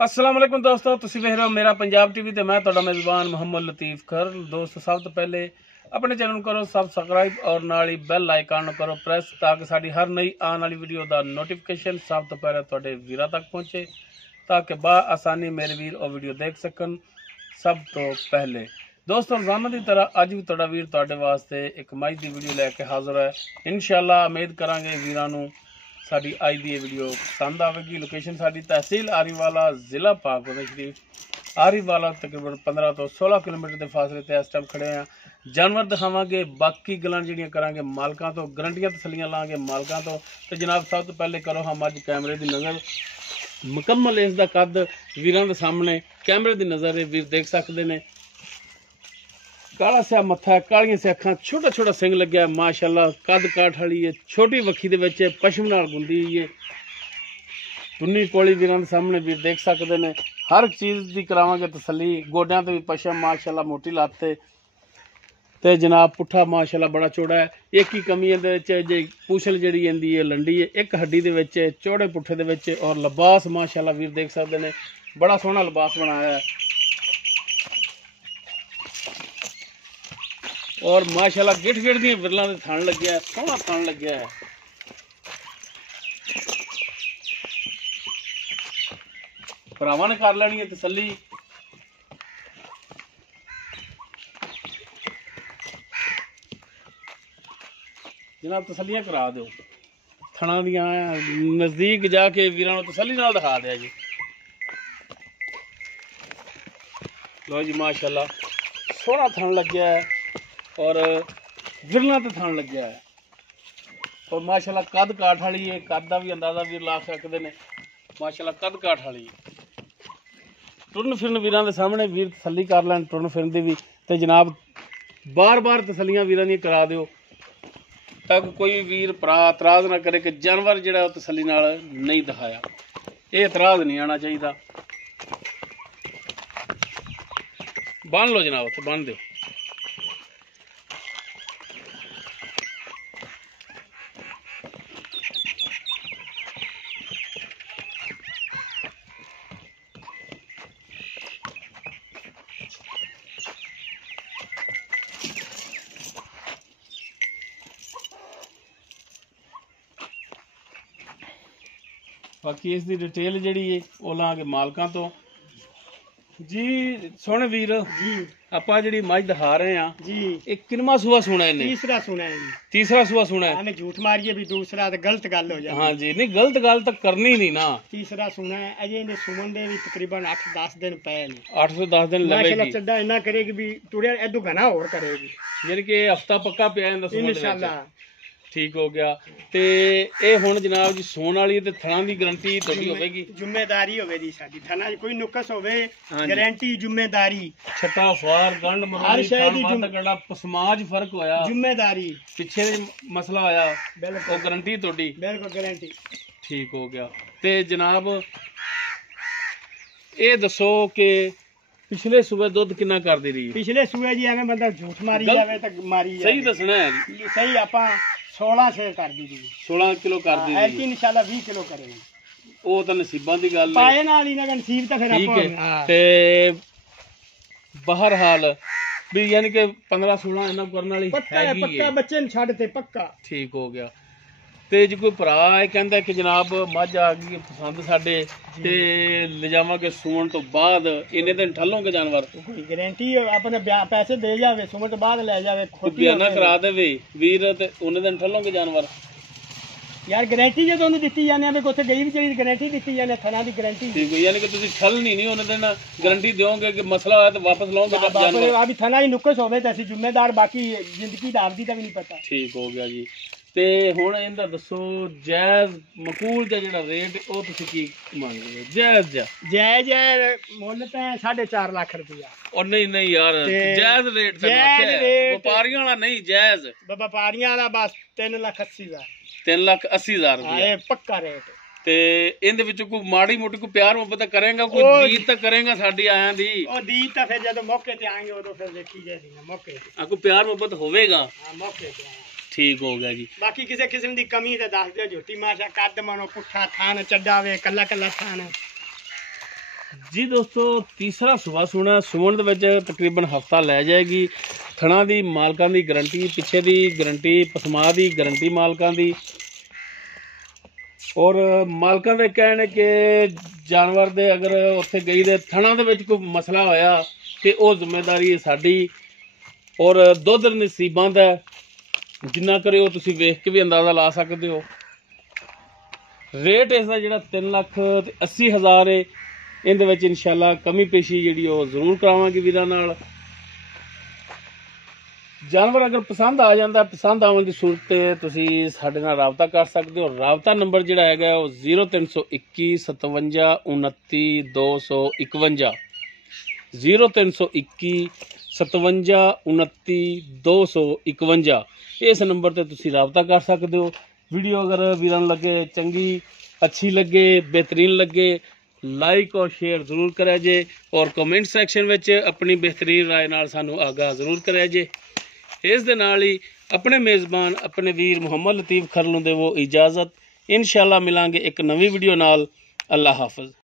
अस्सलाम वालेकुम दोस्तों, तुसीं वेख रहे हो मेरा पंजाब टीवी ते मैं तुहाडा मेज़बान मोहम्मद लतीफ़ खर। दोस्तों सब तो पहले अपने चैनल करो सब्सक्राइब और नाल ही बैल आइकन करो प्रेस ताकि साडी हर नई आने वाली वीडियो का नोटिफिकेशन सब तो पहले तुहाडे वीरां तक पहुँचे ताकि बा आसानी मेरे वीर और वीडियो देख सकन। सब तो पहले दोस्तों रोजाना की तरह अज भी तुहाडा वीर तुहाडे वास्ते एक मज की वीडियो लैके हाजिर है। इंशाअल्लाह उम्मीद करांगे वीरां नूं साडी अज दी वीडियो पसंद आवेगी। लोकेशन साडी तहसील आरीवाला, जिला पाकपुर शरीफ। आरीवाला तकरीबन 15 तो 16 किलोमीटर के फासले ते इस टाइम खड़े हैं। जानवर दिखावांगे, बाकी गल्लां जिहड़ियां करांगे मालकां तो, गारंटियां तसलियां लांगे मालकां तो जनाब सब तो पहले करो हम अज कैमरे की नज़र मुकम्मल। इसका कद वीरां दे सामने कैमरे की नज़र वीर देख सकते हैं। काला सिया मत्था है, कालियां से अखां, छोटा छोटा सिंग लग्या है माशाअल्लाह। कद काठ वाली है, छोटी वक्खी दे विच पशम नाल गुंदी हुई है। टुन्नी पोली वीरां दे सामने वीर देख सकते हैं। हर चीज़ की करावांगे तसली। गोड्यां ते भी पशम माशाअल्लाह, मोटी लत्त ते जनाब पुट्ठा माशाअल्लाह बड़ा चौड़ा है। एक ही कमी है जे पूछल जिहड़ी आंदी है लंडी है, एक हड्डी दे विच चौड़े पुट्ठे दे विच। और लिबास माशाअल्लाह वीर देख सकते हैं, बड़ा सोहना लिबास बनाया है। और माशाअल्लाह गिठ गिठ दी विरलां दे थण लग्या है, सोहना थण लग्या है। भरावां ने कर लैनी है तसल्ली। जनाब तसल्लियां करा दो थणा दियां, नज़दीक जाके वीरां नूं तसल्ली नाल दिखा दिया जी। लो जी माशाअल्लाह सोहना थण लग्या है और विरला तो थण लग्या है। और माशाअल्लाह कद काठ वाली है, कद का भी अंदाजा वीर ला सकते हैं। माशाअल्लाह कद काठ वाली है। टुरन फिरन वीरां दे सामने वीर तसल्ली कर लैन टुरन फिरन दी भी। तो जनाब बार बार तसल्लियां वीरां दी करा दिओ ताकि कोई वीर भरा इतराज ना करे कि जानवर जिहड़ा ओह तसल्ली नाल नहीं दिखाया। ये इतराज नहीं आना चाहिए। बन लो जनाब, उत्थे बन दो। बाकी इसकी डिटेल जी है वो लाँगे मालकों तो जी। सुन वीर जी आप जी मझ दिखा रहे हैं जी, एक किनवा सूआ सुना है? तीसरा सुना है जी। तीसरा सूआ सुना है। हमें झूठ मारिए भी दूसरा तो गलत गल हो जाए। हाँ जी, नहीं गलत गल तो करनी नहीं ना। तीसरा सुना है अजे इन्हें सुमन दे भी तकरीबन 8-10 दिन पे ने। 8 से 10 दिन माशाल्लाह लगेगी। चड्डा इन्ना करेगी भी तुड़िया एदू घना और करेगी यानी कि हफ्ता पक्का पिया इंशाल्लाह। ठीक हो गया। ते ए हुण जनाब जी सोन वाली ते थणा दी गारंटी तुहाडी होवेगी? जिम्मेदारी होवेगी साडी। थना कोई नुक्स होवे हाँ जी। गारंटी जिम्मेदारी। छट्टा फार गंड हर मरोड़ी शय दी खान कड़ा पसमाज फर्क होया, जिम्मेदारी पिछे मसला होया, बिल्कुल वो गारंटी तुहाडी बिल्कुल गारंटी। ठीक हो गया। ते जनाब ये दसो कि पिछले सुबह दुध कितना कर दी रही? पिछले सूए जी एवं बंदा झूठ मारी गलत- जावे तो मारी सही जावे। दसना है। सही आपा 16 शेर कर दी जी। 16 किलो कर दी ऐसी इंशाल्लाह 20 किलो करेंगे। वो तो नसीबां दी गल है। पाए नाल ही ना नसीब तो फिर ठीक आपो है। हाँ। ते बहरहाल भी यानी कि 15-16 इन्ना करने वाली पक्का है, हैगी पक्का है। बच्चे ने छड़ ते पक्का। ठीक हो गया। ते जे कोई भरा है कहंदा कि जनाब मझ आ गई पसंद साडे ते ले जावांगे सूण तो बाद इन्ने दिन ठल्लोगे जानवर? कोई गारंटी अपने पैसे दे जावे सुमन तो बाद ले जावे। खोटी बयाना होवे। करा देवे वीर ते उन्ने दिन ठल्लोगे जानवर? यार गारंटी जो दोनों दी जाने अबे कोथे गई भी चली गारंटी दी जाने थना दी गारंटी। ठीक है, यानी कि तुसी ठल नहीं उन्ने दिन गारंटी दोगे कि मसला होया तो वापस लाओगे तब जानवर? अभी थना ही नुक्स होवे तो असि जिम्मेदार, बाकी जिंदगी दा आपदी दा भी नहीं पता। ठीक हो गया जी। ते हुण इहदा दसो जायज मकूल दा जेहड़ा रेट ओ तुसी की मंगदे हो? जायज जा जायज मुੱਲ ਤਾਂ 4.5 ਲੱਖ रुपया। और नहीं नहीं यार जायज रेट ते जायज रेट। व्यापारियों वाला नहीं जायज। व्यापारियां वाला बस 3,80,000 3,80,000 रुपया ये पक्का रेट। ते इहदे विच कोई माड़ी मोटी कोई प्यार मुहब्बत करेगा, कोई ओ- दीद तो करेगा साडी आयां दी? और दी तो फिर जब मौके ते आएंगे उदो फिर देखी जाएगी मौके ते। कोई प्यार मुहब्बत होवेगा। हाँ मौके ते आएंगे। ठीक हो गया जी। बाकी किसी किस्म की कमी तो दस दो। झोटी माशा कद मनो पुठा थान चड्डा वे कला कला थान जी दोस्तों, तीसरा सुबह सुमन दे तकरीबन हफ्ता लै जाएगी। थणा दी मालकां दी गारंटी, पिछे दी गारंटी, पसमा दी गारंटी मालकां दी। और मालकां दे कहने कि जानवर दे अगर उत्थे गई दे थणा दे विच कोई मसला होया ते ओह जिम्मेदारी है साडी। और दुध नसीबां दा जिन्ना करे ओह तुसीं वेख के भी अंदाज़ा ला सकदे हो। रेट इसका जिहड़ा 3,80,000 है, इहदे विच इंशाअल्लाह कमी पेशी जिहड़ी ओह जरूर करावांगे वीरां नाल। जानवर अगर पसंद आ जाता, पसंद आने की सूरत ते तुसीं साडे नाल राबता कर सकते हो। राबता नंबर जिहड़ा हैगा ओह 0321 57 29 251, 0321 57 29 251। इस नंबर ते तुसीं राबता कर सकते हो। वीडियो अगर वीरां नूं लगे चंगी, अच्छी लगे, बेहतरीन लगे, लाइक और शेयर जरूर करा जे। और कमेंट सैक्शन में अपनी बेहतरीन राय नाल सानू आगाह जरूर करा जे। इस दे नाल ही अपने मेज़बान अपने वीर मुहम्मद लतीफ़ खर नूं देवो इजाज़त। इंशाअल्लाह मिलांगे एक नवी वीडियो नाल। अल्लाह हाफ़िज़।